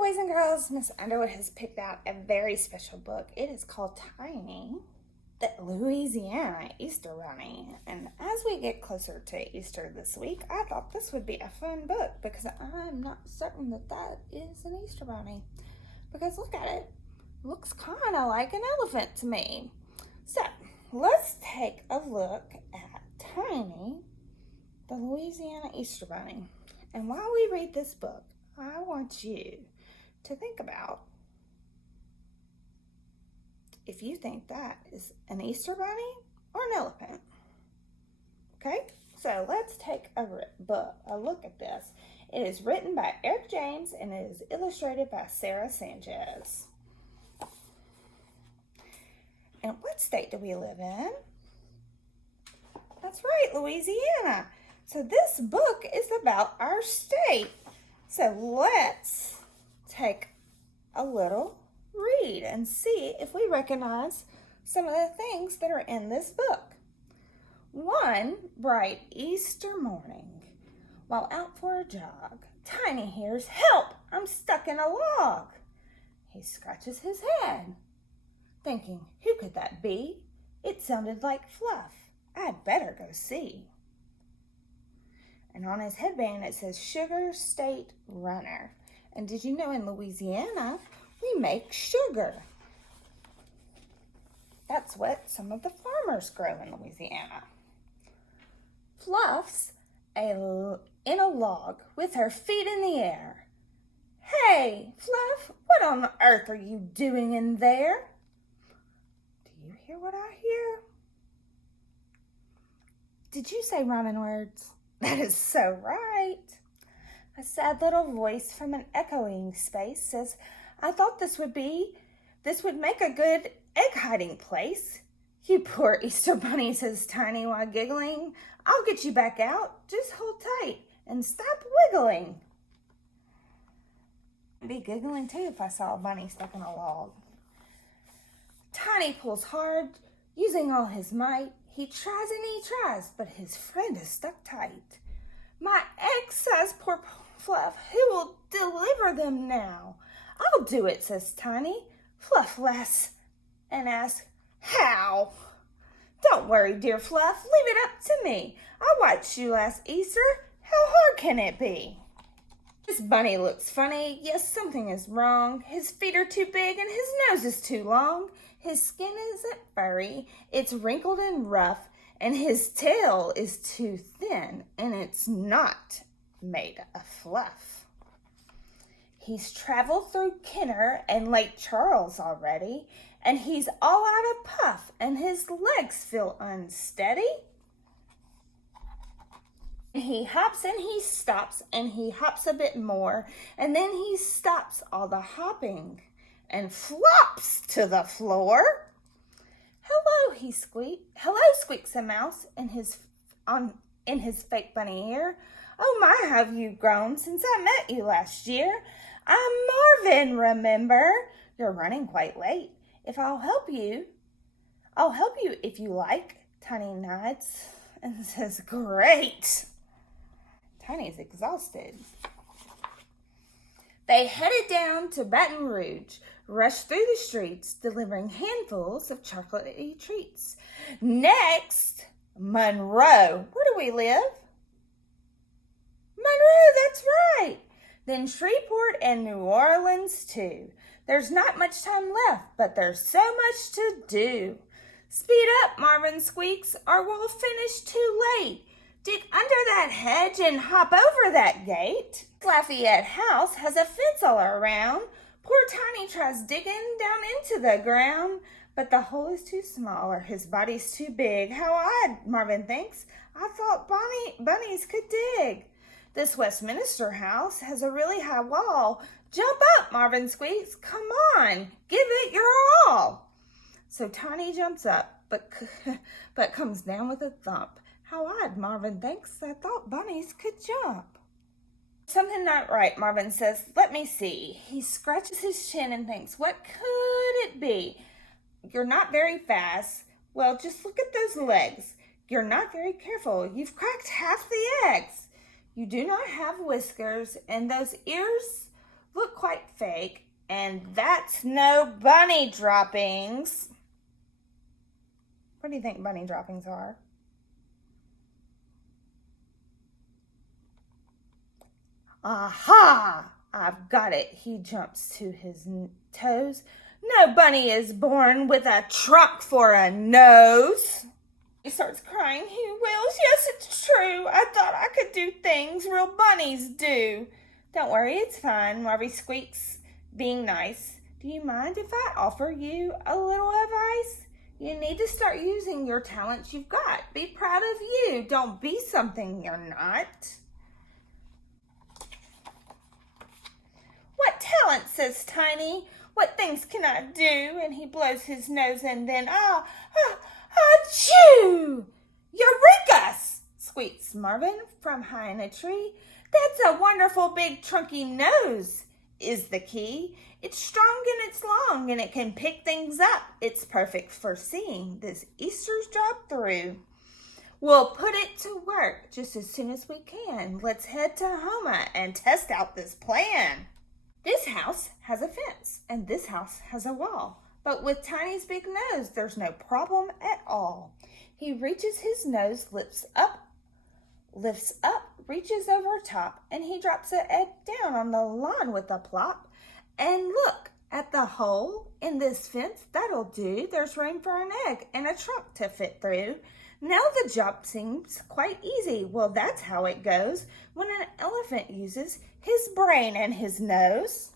boys and girls, Miss Underwood has picked out a very special book. It is called Tiny, the Louisiana Easter Bunny. And as we get closer to Easter this week, I thought this would be a fun book because I'm not certain that that is an Easter Bunny. Because look at it. It looks kind of like an elephant to me. So let's take a look at Tiny, the Louisiana Easter Bunny. And while we read this book, I want you to think about if you think that is an Easter bunny or an elephant. Okay, so let's take a look at this. It is written by Eric James and it is illustrated by Sara Sanchez. And what state do we live in? That's right, Louisiana. So this book is about our state. So let's take a little read and see if we recognize some of the things that are in this book. One bright Easter morning, while out for a jog, Tiny hears, "Help! I'm stuck in a log." He scratches his head, thinking, who could that be? It sounded like Fluff. I'd better go see. And on his headband it says Sugar State Runner. And did you know in Louisiana we make sugar? That's what some of the farmers grow in Louisiana. Fluff's in a log with her feet in the air. "Hey, Fluff, what on earth are you doing in there?" Do you hear what I hear? Did you say rhyming words? That is so right. A sad little voice from an echoing space says, "I thought this would make a good egg hiding place." "You poor Easter bunny," says Tiny while giggling. "I'll get you back out. Just hold tight and stop wiggling." I'd be giggling too if I saw a bunny stuck in a log. Tiny pulls hard, using all his might. He tries and he tries, but his friend is stuck tight. "My eggs," says poor Fluff. "Who will deliver them now?" "I'll do it," says Tiny. Fluff laughs and asks, "How?" "Don't worry, dear Fluff. Leave it up to me. I watched you last Easter. How hard can it be?" This bunny looks funny. Yes, something is wrong. His feet are too big and his nose is too long. His skin isn't furry. It's wrinkled and rough. And his tail is too thin, and it's not made of fluff. He's traveled through Kenner and Lake Charles already, and he's all out of puff, and his legs feel unsteady. He hops and he stops, and he hops a bit more, and then he stops all the hopping and flops to the floor. "Hello," he squeaks. "Hello," squeaks a mouse in his fake bunny ear. "Oh my, have you grown since I met you last year? I'm Marvin, remember? You're running quite late. I'll help you if you like." Tiny nods and says, "Great." Tiny's exhausted. They headed down to Baton Rouge, rushed through the streets, delivering handfuls of chocolatey treats. Next, Monroe. Where do we live? Monroe, that's right. Then Shreveport and New Orleans, too. There's not much time left, but there's so much to do. "Speed up," Marvin squeaks, "or we'll finish too late. Dig under that hedge and hop over that gate. Lafayette House has a fence all around. Poor Tiny tries digging down into the ground, but the hole is too small or his body's too big. How odd," Marvin thinks. "I thought bunnies could dig." This Westminster house has a really high wall. "Jump up," Marvin squeaks. "Come on, give it your all." So Tiny jumps up, but comes down with a thump. How odd, Marvin thinks. I thought bunnies could jump. "Something not right," Marvin says. "Let me see." He scratches his chin and thinks, what could it be? "You're not very fast. Well, just look at those legs. You're not very careful. You've cracked half the eggs. You do not have whiskers, and those ears look quite fake, and that's no bunny droppings. What do you think bunny droppings are? Aha! I've got it. He jumps to his toes. No bunny is born with a trunk for a nose. He starts crying. He wails, yes, it's true. I thought I could do things real bunnies do. Don't worry, it's fine, Marvy squeaks, being nice. Do you mind if I offer you a little advice? You need to start using your talents you've got. Be proud of you. Don't be something you're not. What talent, says Tiny. What things can I do? And he blows his nose and then, achoo! Eureka! Squeaks Marvin from high in a tree. That's a wonderful big trunky nose is the key. It's strong and it's long and it can pick things up. It's perfect for seeing this Easter's job through. We'll put it to work just as soon as we can. Let's head to Homa and test out this plan. This house has a fence and this house has a wall. But with Tiny's big nose, there's no problem at all. He reaches his nose, lifts up, reaches over top, and he drops an egg down on the lawn with a plop. And look at the hole in this fence. That'll do. There's room for an egg and a trunk to fit through. Now the job seems quite easy. Well, that's how it goes when an elephant uses his brain and his nose.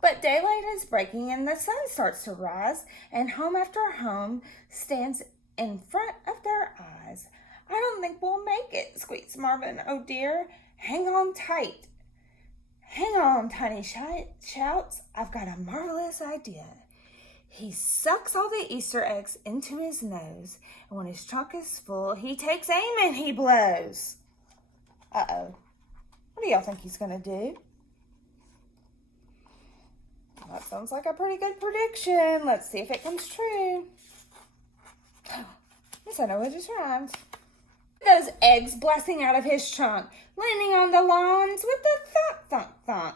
But daylight is breaking and the sun starts to rise, and home after home stands in front of their eyes. I don't think we'll make it, squeaks Marvin. Oh dear, hang on tight. Hang on, Tiny shouts. I've got a marvelous idea. He sucks all the Easter eggs into his nose, and when his trunk is full, he takes aim and he blows. Uh-oh. What do y'all think he's going to do? That sounds like a pretty good prediction. Let's see if it comes true. Yes, I know it just rhymes. Those eggs blasting out of his trunk, landing on the lawns with a thunk, thunk, thunk.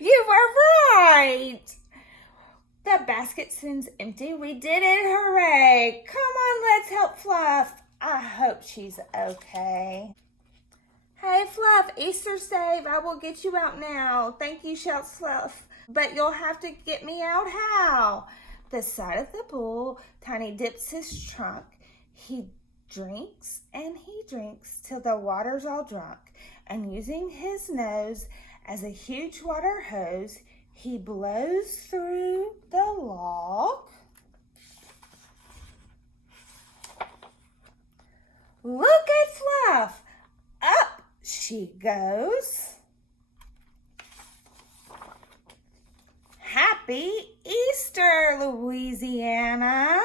You were right. The basket seems empty. We did it. Hooray. Come on, let's help Fluff. I hope she's okay. Hey, Fluff, Easter's saved. I will get you out now. Thank you, shouts Fluff. But you'll have to get me out how? The side of the pool, Tiny dips his trunk. He drinks and he drinks till the water's all drunk. And using his nose as a huge water hose, he blows through the log. Look at Fluff. Up she goes. Happy Easter, Louisiana.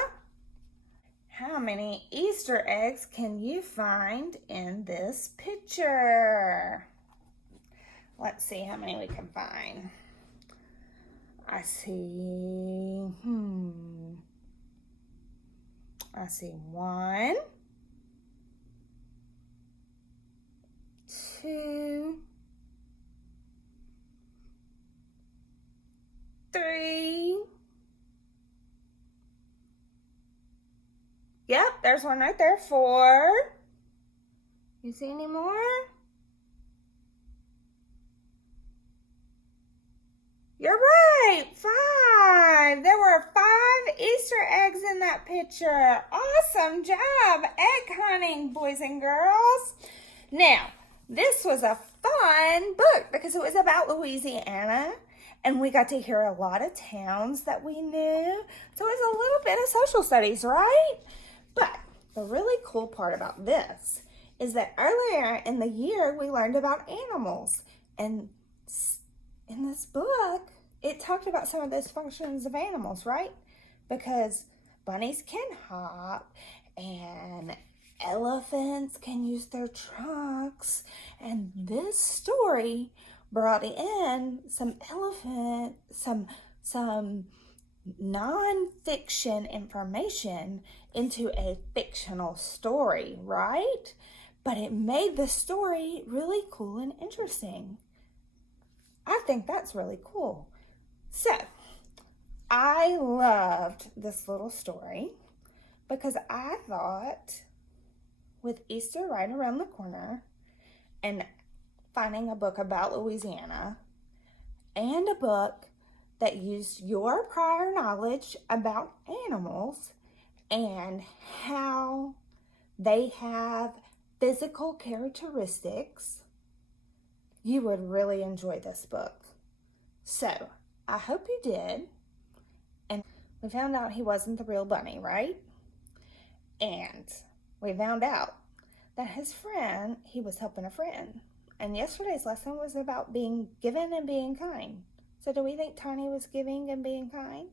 How many Easter eggs can you find in this picture? Let's see how many we can find. I see, I see 1, 2, 3. Yep, there's one right there. 4. You see any more? You're right, 5. There were 5 Easter eggs in that picture. Awesome job egg hunting, boys and girls. Now, this was a fun book because it was about Louisiana, and we got to hear a lot of towns that we knew. So it was a little bit of social studies, right? But the really cool part about this is that earlier in the year, we learned about animals. And in this book, it talked about some of those functions of animals, right? Because bunnies can hop, and elephants can use their trunks. And this story brought in some non-fiction information into a fictional story, right? but it made the story really cool and interesting. I think that's really cool. So, I loved this little story because I thought with Easter right around the corner and finding a book about Louisiana and a book that used your prior knowledge about animals and how they have physical characteristics, you would really enjoy this book. So, I hope you did. And we found out he wasn't the real bunny, right? And we found out that his friend, he was helping a friend. And yesterday's lesson was about being given and being kind. So do we think Tiny was giving and being kind?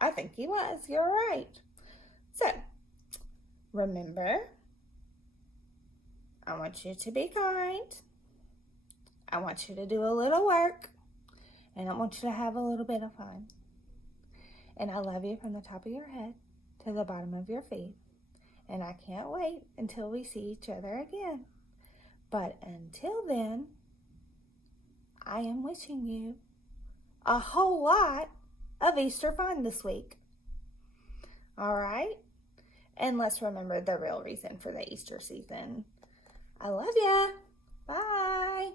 I think he was. You're right. So, remember, I want you to be kind. I want you to do a little work. And I want you to have a little bit of fun. And I love you from the top of your head to the bottom of your feet. And I can't wait until we see each other again. But until then, I am wishing you a whole lot of Easter fun this week. All right? And let's remember the real reason for the Easter season. I love ya. Bye.